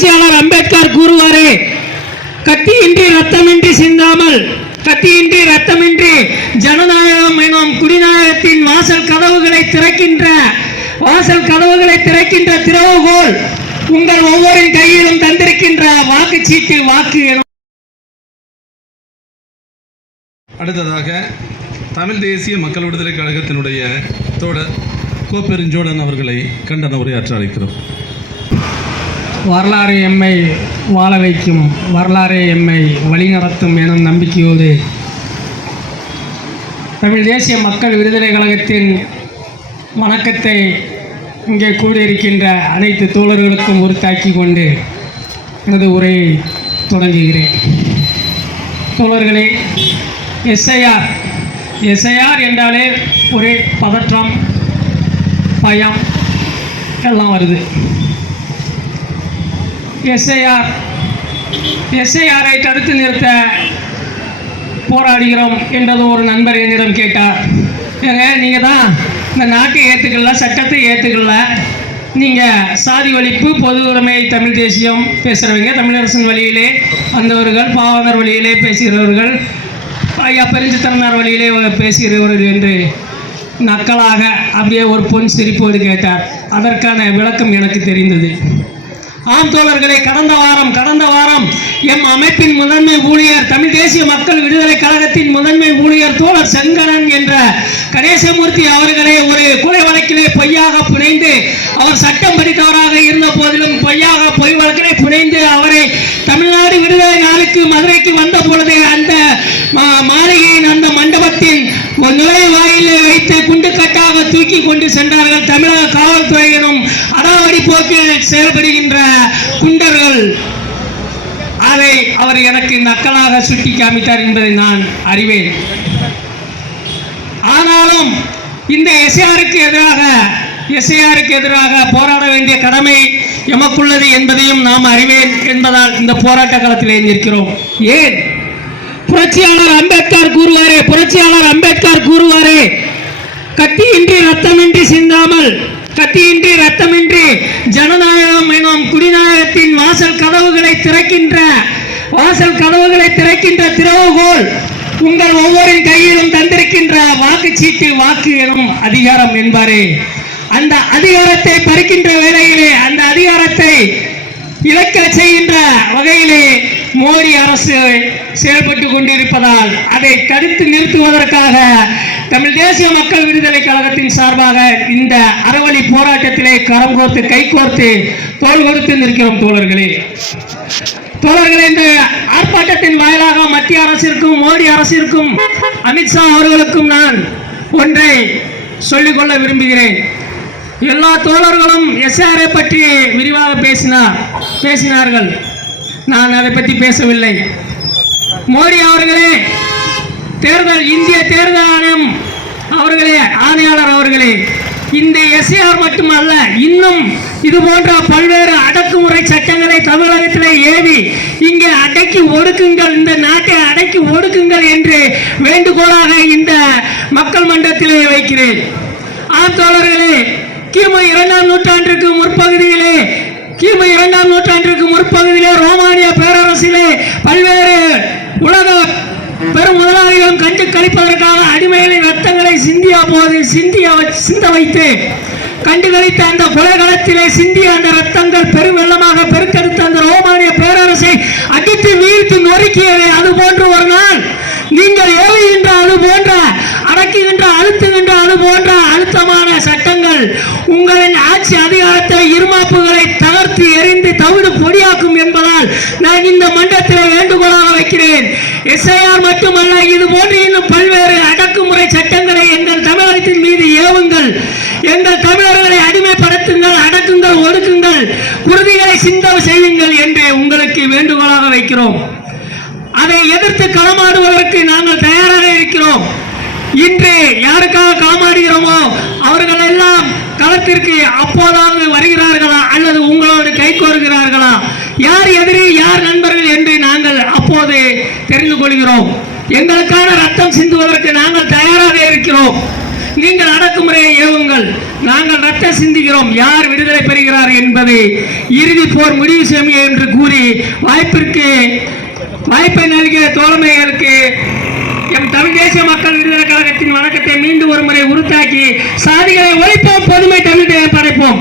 புரட்சியாளர் அம்பேத்கர் கூறுவாரே, கத்தியின்றி ரத்தமின்றி சிந்தாமல், கத்தியின்றி ரத்தமின்றி ஜனநாயகம் எனும் குடிநாயகத்தின் வாசல் கதவுகளை திறக்கின்ற திறவுகோல் உங்கள் ஒவ்வொரு கையிலும் தந்திருக்கின்ற வாக்குச்சீட்டு வாக்கு எனும். அடுத்ததாக தமிழ் தேசிய மக்கள் விடுதலை கழகத்தினுடைய தோழர் கோப்பெருஞ்சோழன் அவர்களை கண்டன உரையாற்ற அழைக்கிறோம். வரலாறு எம்மை வாழ வைக்கும், வரலாறு எம்மை வழிநடத்தும் எனும் நம்பிக்கையோடு தமிழ் தேசிய மக்கள் விடுதலை கழகத்தின் வணக்கத்தை இங்கே கூடியிருக்கின்ற அனைத்து தோழர்களுக்கும் உறுத்தாக்கி கொண்டு எனது உரையை தொடங்குகிறேன். தோழர்களே, எஸ்ஐஆர் என்றாலே ஒரே பதற்றம், பயம் எல்லாம் வருது. எஸ்ஐஆரை தடுத்து நிறுத்த போராடுகிறோம் என்றது ஒரு நண்பர் என்னிடம் கேட்டார். ஏங்க, நீங்கள் தான் இந்த நாட்டை ஏற்றுக்கல, சட்டத்தை ஏற்றுக்கல, நீங்கள் சாதி ஒழிப்பு, பொது உடைமை, தமிழ் தேசியம் பேசுகிறவங்க, தமிழரசின் வழியிலே வந்தவர்கள், பாவாணர் வழியிலே பேசுகிறவர்கள், ஐயா பெருஞ்சித்திரனார் வழியிலே பேசுகிறவர்கள் என்று நக்கலாக அப்படியே ஒரு பொன் சிரிப்போடு கேட்டார். அதற்கான விளக்கம் எனக்கு தெரிந்தது. ஆம் தோழர்களே, கடந்த வாரம் எம் அமைப்பின் முதன்மை ஊழியர், தமிழ் தேசிய மக்கள் விடுதலை கழகத்தின் முதன்மை ஊழியர் தோழர் செங்கணன் என்ற கணேசமூர்த்தி அவர்களை ஒரு கொலை வழக்கிலே பொய்யாக புனைந்து, அவர் சட்டம் படித்தவராக இருந்த போதிலும் பொய் வழக்கிலே புனைந்து அவரை தமிழ்நாடு விடுதலை நாளுக்கு மதுரைக்கு வந்த பொழுது அந்த மாளிகையின் அந்த மண்டபத்தின் நுழைவாயிலே வைத்து குண்டுக்கட்டாக தூக்கி கொண்டு சென்றார்கள் தமிழக காவல்துறையினும் அடாவடி போக்கில் செயல்படுகின்ற குண்டர்கள். அதை அவர் எனக்கு நக்கலாக சுட்டி காமித்தார் என்பதை நான் அறிவேன். ஆனாலும் இந்த எஸ்ஐஆருக்கு எதிராக போராட வேண்டிய கடமை எமக்குள்ளது என்பதையும் நாம் அறிவேன் என்பதால் இந்த போராட்ட களத்திலே நிற்கிறோம். ஏன்? புரட்சியாளர் அம்பேத்கர் கூறுவாரே, கத்தியின்றி ரத்தமின்றி சிந்தாமல், கத்தியின்றி ரத்தமின்றி ஜனநாயகம் எனும் குடிநாயகத்தின் வாசல் கதவுகளை திறக்கின்ற திறவுகோல் உங்கள் ஒவ்வொரு கையிலும் தந்திருக்கின்ற வாக்குச்சீட்டு வாக்கு எனும் அதிகாரம் என்பாரே, அந்த அதிகாரத்தை பறிக்கின்ற வேளையிலே, அந்த அதிகாரத்தை இழக்க செய்கின்ற வகையிலே மோடி அரசு செயல்பட்டு கொண்டிருப்பதால் அதை தடுத்து நிறுத்துவதற்காக தமிழ் தேசிய மக்கள் விடுதலை கழகத்தின் சார்பாக இந்த அறவழி போராட்டத்திலே கரம் கோர்த்து, கை கோர்த்து, தோள் கொடுத்து நிற்கிறோம். தோழர்களே, இந்த ஆர்ப்பாட்டத்தின் வாயிலாக மத்திய அரசிற்கும், மோடி அரசிற்கும், அமித்ஷா அவர்களுக்கும் நான் ஒன்றை சொல்லிக்கொள்ள விரும்புகிறேன். எல்லா தோழர்களும் எஸ்ஆரை பற்றி விரிவாக பேசினார்கள். நான் அதை பற்றி பேசவில்லை. மோடி அவர்களே, இந்திய தேர்தல் ஆணையம் அவர்களே, ஆணையாளர் அவர்களே, இந்த எஸ்ஐஆர் மட்டுமல்ல, இன்னும் இது போன்ற பல்வேறு அடக்குமுறை சட்டங்களை தமிழகத்திலே ஏவி இங்கே அடக்கி ஒடுக்குங்கள், இந்த நாட்டை அடக்கி ஒடுக்குங்கள் என்று வேண்டுகோளாக இந்த மக்கள் மன்றத்திலே வைக்கிறேன். ஆம் தோழர்களே, கிமு 2ஆம் நூற்றாண்டிற்கு முற்பகுதியிலே ரோமானிய பேரரசிலே பல்வேறு உலக பெரும் முதலாளிகளும் கண்டு கழிப்பதற்காக அடிமைகளின் ரத்தங்களை சிந்த வைத்து கண்டுகளித்த அந்த கொலைகளத்திலே சிந்திய அந்த ரத்தங்கள் பெருவெள்ளமாக பெருக்கெடுத்த அந்த ரோமானிய பேரரசை அடித்து வீழ்த்து நொறுக்கியது. அது போன்ற ஒரு நாள் நீங்கள் ஏவுகின்ற, அது போன்ற அடக்குகின்ற, அழுத்துகின்ற, அது போன்ற அழுத்தமான சட்டங்கள் உங்களின் ஆட்சி அதிகாரத்தை, இருமாப்புகளை தகர்த்து எரிந்து தவிடு பொடியாக்கும் என்பதால் நான் இந்த மன்றத்தில் வேண்டுகோளாக வைக்கிறேன். எஸ்ஐஆர் மட்டுமல்ல, இது போன்ற இன்னும் பல்வேறு அடக்குமுறை சட்டங்களை எங்கள் தமிழகத்தின் மீது ஏவுங்கள், எங்கள் தமிழர்களை அடிமைப்படுத்துங்கள், அடக்குங்கள், ஒடுக்குங்கள், குருதிகளை சிந்த செய்யுங்கள் என்று உங்களுக்கு வேண்டுகோளாக வைக்கிறோம். அதை எதிர்த்து களமாடுவதற்கு நாங்கள் தயாராக இருக்கிறோம். இன்று யாருக்காக களமாடுகிறோமோ அவர்கள் எல்லாம் களத்திற்கு அப்போதாவது வருகிறார்களா அல்லது உங்களோடு கை கோருகிறார்களா, யார் எதிரி யார் நண்பர்கள் என்று நாங்கள் அப்போது தெரிந்து கொள்கிறோம். எங்களுக்கான ரத்தம் சிந்துவதற்கு நாங்கள் தயாராக இருக்கிறோம். நீங்கள் அடக்குமுறையை ஏவுங்கள், நாங்கள் ரத்தம் சிந்துகிறோம், யார் விடுதலை பெறுகிறார் என்பதை இறுதி போர் முடிவு செய்யும் என்று கூறி வாய்ப்பை நல்கிய தோழமைகளுக்கு எம் தமிழ் தேசிய மக்கள் விடுதலை கழகத்தின் வணக்கத்தை மீண்டும் ஒரு முறை உறுத்தாக்கி சாதிகளை ஒழிப்போம், பொதுமை தமிழ் படைப்போம்.